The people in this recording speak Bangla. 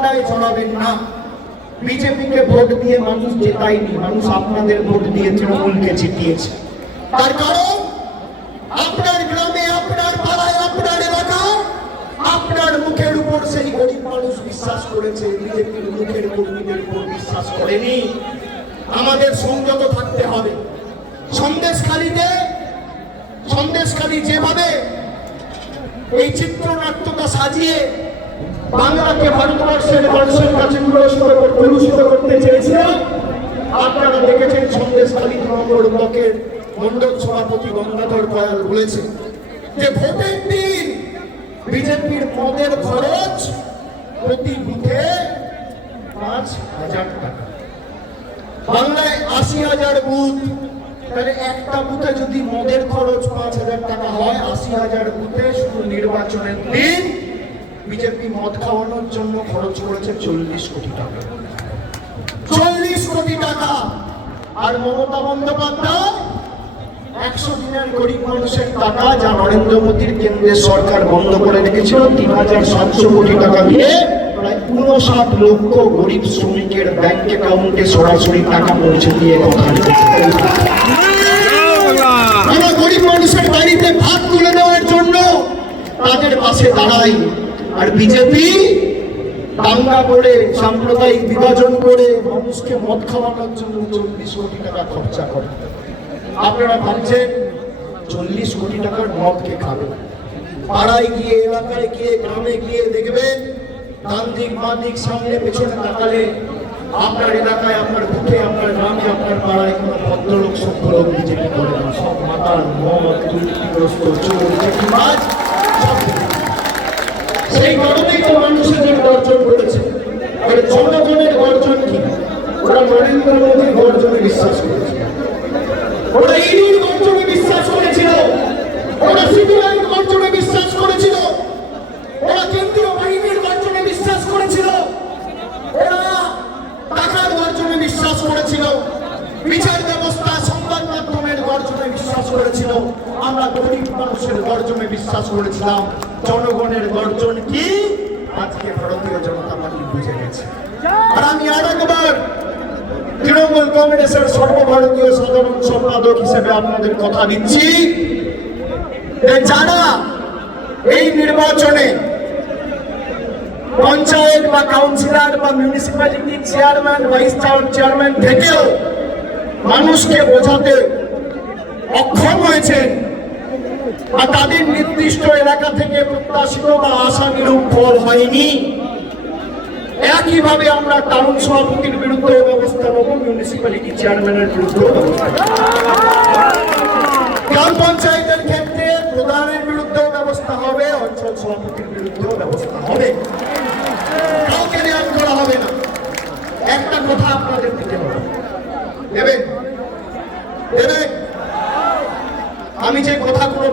প্রপাগান্ডায় জড়াবেন না। বিজেপিকে ভোট দিয়ে মানুষ জেতায়নি, মানুষ আপনাদের ভোট দিয়ে তৃণমূলকে জিতিয়েছে। তার কারণ আপনার গ্রামে, আপনার পাড়ায়, আপনার এলাকায় আপনার মুখের উপর সেই গরিব মানুষ বিশ্বাস করেছে, বিজেপির মুখের কর্মীদের উপর বিশ্বাস করেনি। আমাদের সংযত থাকতে হবে। সন্দেশখালী যেভাবে এই চিত্রনাট্যটা সাজিয়ে বাংলাকে ভারতবর্ষের মানুষের কাছে কলুষিত করতে চেয়েছিল, আপনারা দেখেছেন সন্দেশখালী 2 নম্বর ব্লকের মন্ডল সভাপতি গঙ্গাধর কয়াল বলেছে যে ভোটের দিন বিজেপির মদের খরচ প্রতি বুথে 5,000 টাকা। বাংলায় 80,000 বুথ, তাহলে একটা বুথে যদি মদের খরচ 5,000 টাকা হয়, 80,000 বুথে শুধু নির্বাচনের দিন বিজেপি মদ খাওয়ানোর জন্য খরচ করেছে 40 কোটি টাকা। 40 কোটি টাকা। আর মমতা বন্দ্যোপাধ্যায় 100 দিনের গরিব মানুষের টাকা, যা নরেন্দ্র মোদীর কেন্দ্রের সরকার বন্ধ করে রেখেছিল, 3,700 কোটি টাকা দিয়ে প্রায় 59 লক্ষ গরিব শ্রমিকের ব্যাংক অ্যাকাউন্টে সরাসরি টাকা পৌঁছে দিয়ে কথা রেখেছে। আমরা গরিব মানুষের বাড়িতে ভাত তুলে দেওয়ার জন্য তাদের পাশে দাঁড়াই। আর বিজেপি দাঙ্গা করে, সাম্প্রদায়িক বিভাজন করে মানুষকে মদ খাওয়ানোর জন্য 40 কোটি টাকা খরচা করে। আপনারা ভাবছেন 40 কোটি টাকার মদ কে খাবে? পাড়ায় গিয়ে, এলাকায় গিয়ে, গ্রামে গিয়ে দেখবেন ডান দিক বাঁ দিক সামনে পেছনে তাকালে আপনার এলাকায়, আপনার বুথে, আপনার গ্রামে, আপনার পাড়ায় কোনো ভদ্রলোক সভ্য লোক বিজেপি করে না। সব মাতাল, মদ, দুর্নীতিগ্রস্ত, চোর, চাকরিবাজ। সেই কারণেই তো মানুষের গর্জন করেছে। জনগণের গর্জন কি? ওরা নরেন্দ্র মোদীর গর্জনে বিশ্বাস করেছে, ওরা ইডির গর্জনে বিশ্বাস করেছিল, ওরা সিবিআইর গর্জনে বিশ্বাস করেছিল, ওরা কেন্দ্রীয় বাহিনীর গর্জনে বিশ্বাস করেছিল, ওরা টাকার গর্জনে বিশ্বাস করেছিল, বিচার ব্যবস্থা, সংবাদ মাধ্যমের গর্জনে বিশ্বাস করেছিল। আমরা গরিব মানুষের গর্জনে বিশ্বাস করেছিলাম। জনগণের গর্জন কি আজকে ভারতীয় জনতা পার্টি বুঝে গেছে। আর আমি আরেকবার তৃণমূল কংগ্রেসের সর্বভারতীয় সাধারণ সম্পাদক হিসেবে আপনাদের কথা দিচ্ছি, যারা এই নির্বাচনে পঞ্চায়েত বা কাউন্সিলর বা মিউনিসিপ্যালিটি চেয়ারম্যান, ভাইস চেয়ারম্যান থেকেও মানুষকে বোঝাতে অক্ষম হয়েছেন, আর তাদের নির্দিষ্ট এলাকা থেকে প্রত্যাশিত বা আশানুরূপ ফল হয়নি, একইভাবে আমরা টাউন সভাপতির বিরুদ্ধে ব্যবস্থা নেব, মিউনিসিপ্যালিটি চেয়ারম্যানের বিরুদ্ধে ব্যবস্থা নেব। গ্রাম পঞ্চায়েতের ক্ষেত্রে প্রধানের বিরুদ্ধেও ব্যবস্থা হবে, অঞ্চল সভাপতির বিরুদ্ধেও ব্যবস্থা হবে। কাউকে ন্যায় করা হবে না। একটা কথা আপনাদের দিতে হবে, দেবেন? আমি যে কথাগুলো